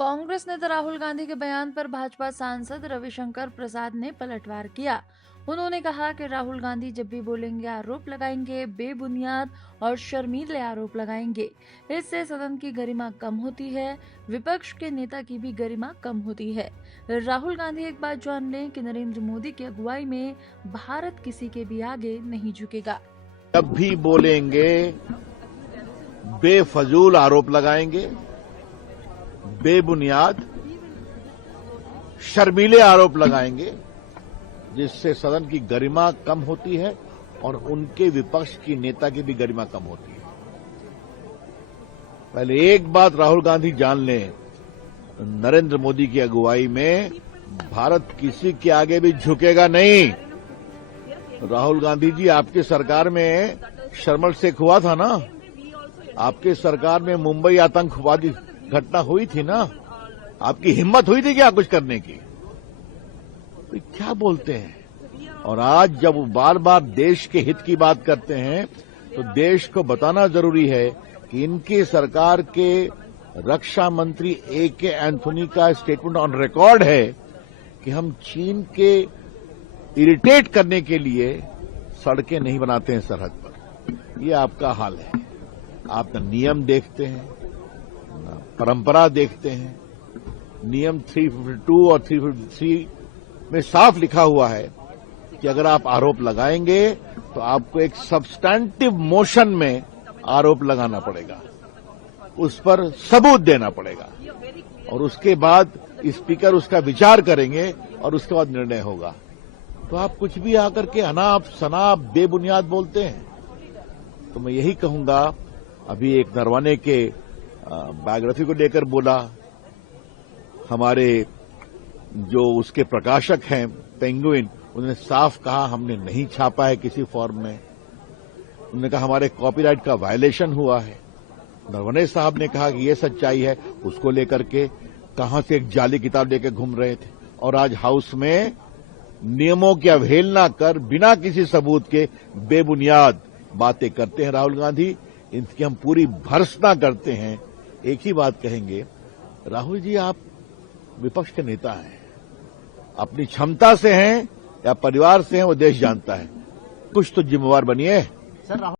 कांग्रेस नेता राहुल गांधी के बयान पर भाजपा सांसद रविशंकर प्रसाद ने पलटवार किया। उन्होंने कहा कि राहुल गांधी जब भी बोलेंगे आरोप लगाएंगे, बेबुनियाद और शर्मीले आरोप लगाएंगे। इससे सदन की गरिमा कम होती है, विपक्ष के नेता की भी गरिमा कम होती है। राहुल गांधी एक बात जान लें कि नरेंद्र मोदी की अगुवाई में भारत किसी के भी आगे नहीं झुकेगा। जब भी बोलेंगे बेफजूल आरोप लगाएंगे, बेबुनियाद शर्मीले आरोप लगाएंगे, जिससे सदन की गरिमा कम होती है और उनके विपक्ष की नेता की भी गरिमा कम होती है। पहले एक बात राहुल गांधी जान लें, नरेंद्र मोदी की अगुवाई में भारत किसी के आगे भी झुकेगा नहीं। राहुल गांधी जी, आपकी सरकार में शर्मल शेख हुआ था ना, आपकी सरकार में मुंबई आतंकवादी घटना हुई थी ना, आपकी हिम्मत हुई थी क्या कुछ करने की? तो क्या बोलते हैं? और आज जब वो बार बार देश के हित की बात करते हैं तो देश को बताना जरूरी है कि इनकी सरकार के रक्षा मंत्री AK एंथोनी का स्टेटमेंट ऑन रिकॉर्ड है कि हम चीन के इरिटेट करने के लिए सड़कें नहीं बनाते हैं सरहद पर। ये आपका हाल है। आप न नियम देखते हैं, न परंपरा देखते हैं। नियम 352 और 353 में साफ लिखा हुआ है कि अगर आप आरोप लगाएंगे तो आपको एक सब्सटैंटिव मोशन में आरोप लगाना पड़ेगा, उस पर सबूत देना पड़ेगा और उसके बाद स्पीकर उसका विचार करेंगे और उसके बाद निर्णय होगा। तो आप कुछ भी आकर के अनाप शनाप बेबुनियाद बोलते हैं। तो मैं यही कहूंगा, अभी एक नरवाने के बायोग्राफी को लेकर बोला, हमारे जो उसके प्रकाशक हैं पेंगुइन, उन्होंने साफ कहा हमने नहीं छापा है किसी फॉर्म में। उन्होंने कहा हमारे कॉपीराइट का वायलेशन हुआ है। नरवणे साहब ने कहा कि ये सच्चाई है, उसको लेकर के कहां से एक जाली किताब लेकर घूम रहे थे। और आज हाउस में नियमों की अवहेलना कर बिना किसी सबूत के बेबुनियाद बातें करते हैं राहुल गांधी। इनकी हम पूरी भर्त्सना करते हैं। एक ही बात कहेंगे, राहुल जी आप विपक्ष के नेता हैं, अपनी क्षमता से हैं या परिवार से हैं वो देश जानता है, कुछ तो जिम्मेवार बनिए।